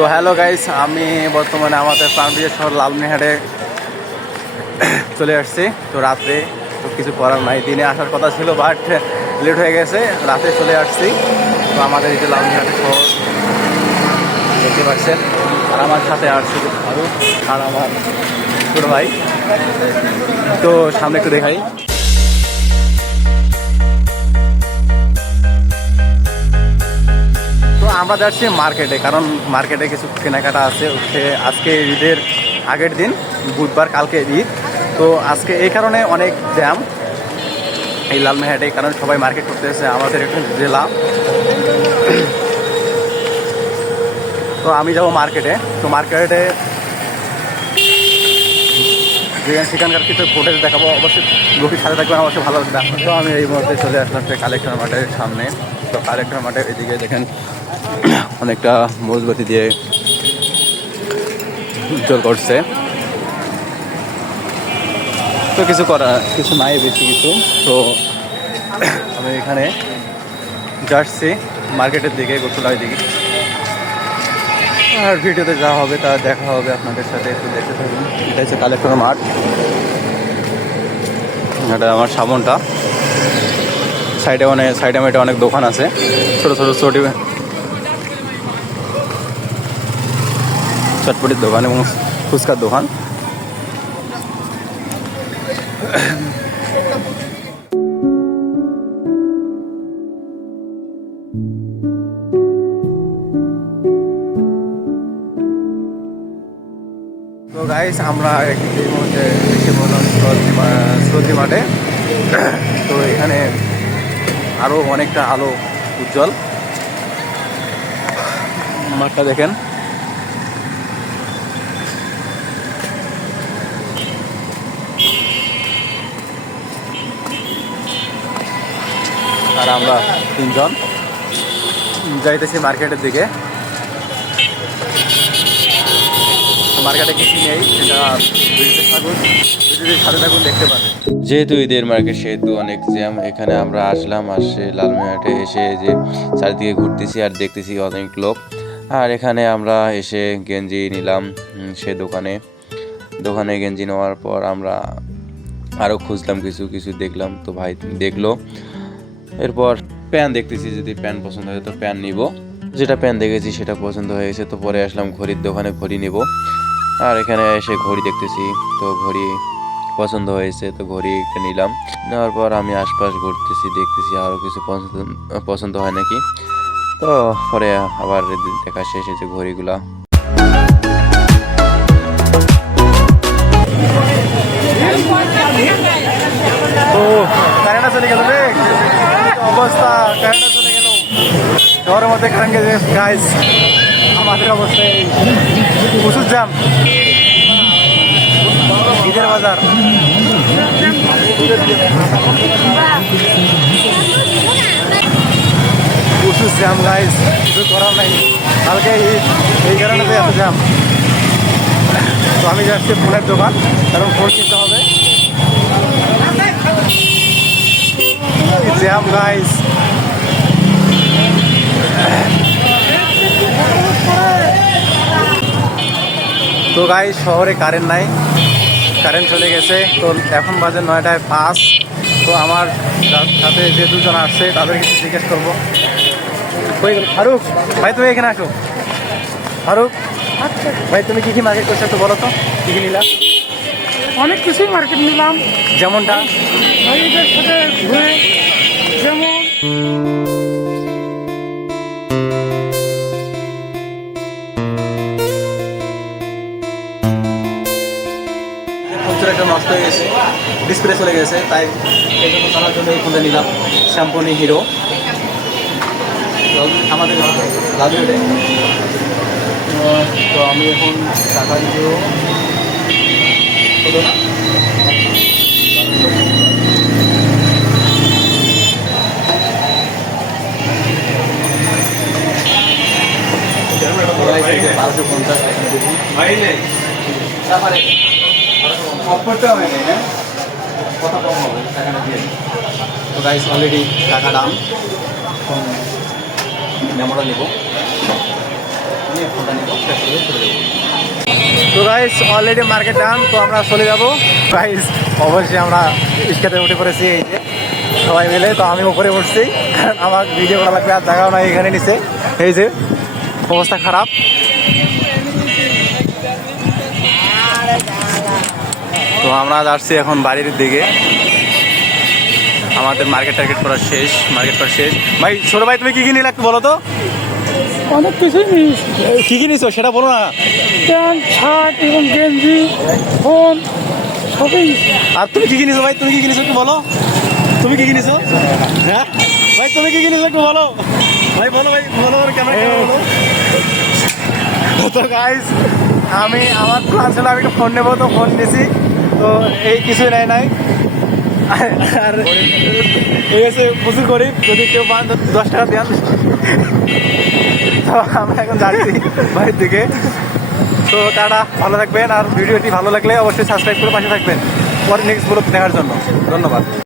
তো hello guys, আমি বর্তমানে আমাদের প্রাণপ্রিয় শহর লালমনিরহাটে চলে আসছি। তো রাত্রে তো কিছু করার নাই, দিনে আসার কথা ছিল বাট লেট হয়ে গেছে, রাতে চলে আসছি। তো আমাদের এই যে লালমনিরহাটে শহর দেখতে পাচ্ছেন, আর আমার সাথে আসছে আরও আর আমার ছোটো ভাই। তো সামনে একটু দেখাই। তো আমরা যাচ্ছি মার্কেটে, কারণ মার্কেটে কিছু কেনাকাটা আছে। আজকে ঈদের আগের দিন, বুধবার, কালকে ঈদ। তো আজকে এই কারণে অনেক জ্যাম এই লালমনিরহাটে, কারণ সবাই মার্কেট করতে এসেছে। আমাদের একটা জেলা, তো আমি যাব মার্কেটে। তো মার্কেটে সেখানকার কিছু ফুটেজ দেখাবো, অবশ্যই লোকের সাথে থাকবেন, অবশ্যই ভালো লাগবে। তো আমি এই মুহূর্তে চলে আসলাম কালেকশন মাঠের সামনে। তো কালেকশন মাঠের এদিকে দেখেন অনেকটা মজবুতি দিয়ে উজ্জ্বল করছে। তো কিছু নাই বেশি কিছু। তো আমি এখানে যাচ্ছি মার্কেটের দিকে, গোসলার দিকে। আর ভিডিওতে যা হবে তা দেখা হবে আপনাদের সাথে, একটু দেখতে থাকুন। এটা হচ্ছে কালেকশন মাঠ, এটা আমার সামনটা। সাইডে অনেক দোকান আছে, ছোটো চটপটির দোকান এবং ফুচকার দোকান। তো গাইস, আমরা এই মুহূর্তে এসে বললাম সবজি মাঠে। তো এখানে আরও অনেকটা আলো উজ্জ্বল, মাঠটা দেখেন। আর আমরা তিনজন যাইতেছি মার্কেটের দিকে। মার্কেটে কিছু নেই, সেটা সাথে থাকুন, দেখতে পাবেন। যেহেতু ঈদের মার্কেট সেহেতু অনেক জ্যাম। এখানে আমরা আসলাম, লালমনিরহাটে এসে যে চারিদিকে ঘুরতেছি আর দেখতেছি অনেক লোক। আর এখানে আমরা এসে গেঞ্জি নিলাম সে দোকানে গেঞ্জি নেওয়ার পর আমরা আরও খুঁজলাম, কিছু দেখলাম। তো ভাই দেখলো, এরপর প্যান্ট দেখতেছি, যদি প্যান্ট পছন্দ হয় তো প্যান্ট নিব। যেটা প্যান্ট দেখেছি সেটা পছন্দ হয়ে গেছে। তো পরে আসলাম ঘড়ির দোকানে, ঘড়ি নেব। আর এখানে এসে ঘড়ি দেখতেছি, তো ঘড়ি পছন্দ হয়েছে, তো ঘড়ি একটা নিলাম। নেওয়ার পর আমি আশপাশ ঘুরতেছি, দেখতেছি আরও কিছু পছন্দ হয় নাকি। তো পরে আবার দেখা শেষ হয়েছে ঘড়িগুলা। তো কারেন্টটা চলে গেল রে, অবস্থা, কারেন্টটা চলে গেল শহরের মধ্যে। কারেন্ট গাইস, আমাদের অবস্থায় প্রচুর জ্যাম। ঈদের বাজার, প্রচুর জ্যাম গাইস, কিছু করার নাই। কালকে এই কারণে তো এত জ্যাম। তো আমি যাচ্ছি ফোনের দোকান, কারণ ফোন কিনতে হবে। Jam guys. তো গাইস, শহরে কারেন্ট নাই, কারেন্ট চলে গেছে। তো এখন বাজে 9:05। তো আমার সাথে যে দুজন আসছে তাদেরকে জিজ্ঞেস করবো। ফারুক ভাই, তুমি এখানে আসো। ফারুক ভাই, তুমি কী মার্কেট করছো একটু বলো তো, কী নিলাম? অনেক কিছুই মার্কেট নিলাম, যেমনটা ভাইদের সাথে ঘুরে, যেমন একটা নষ্ট হয়ে গেছে, ডিসপ্লে চলে গেছে, তাই এই জন্য তার জন্য এই ফোনটা নিলাম, স্যামসং হিরো। আমাদের লালমনিরহাটে। তো আমি এখন টাকা দিব, কথা কম হবে, টাকাটা দিয়ে। তো গাইস, অলরেডি টাকা ডান, এখন মেমোটা নেব। নিয়ে ফোনটা নিয়ে শেষ করে চলে যাবো। তো গাইস অলরেডি মার্কেট ডান, তো আমরা চলে যাবো। গাইস অবশ্যই আমরা রিক্সাতে উঠে পড়েছি, এই যে সবাই মিলে। তো আমি উপরে উঠছি, কারণ আমার ভিডিও করা লাগবে, আর জায়গাও নাই এখানে নিচে। এই যে অবস্থা খারাপ। তো আমরা যাচ্ছি এখন বাড়ির দিকে। আমাদের মার্কেট করা শেষ। ভাই ছোট ভাই, তুমি কি কি নিলে একটু বলো তো। অনেক কিছুই নিয়েছি, কি কি নিছো সেটা বলো না। প্যান্ট, শার্ট এবং গেঞ্জি, ফোন সবই। আর তুমি কি কি নিছো ভাই, তুমি কি কি নিছো একটু বলো। তুমি কি কি নিছো? হ্যাঁ ভাই, তুমি কি কি নিছো একটু বলো। ভাই বলো, ভাই বলো, কেমন বলো। তো গাইস আমি আমার প্ল্যান ছিল আমি একটা ফোন নেবো, তো ফোন নিয়েছি। তো এই কিছুই নাই। আর এই হচ্ছে প্রচুর গরিব, যদি কেউ পান তো 10 টাকা দেন। তো আমরা এখন যাচ্ছি বাড়ির দিকে। তো টাটা, ভালো থাকবেন। আর ভিডিওটি ভালো লাগলে অবশ্যই সাবস্ক্রাইব করে পাশে থাকবেন পরে নেক্সট ব্লগ দেখার জন্য। ধন্যবাদ।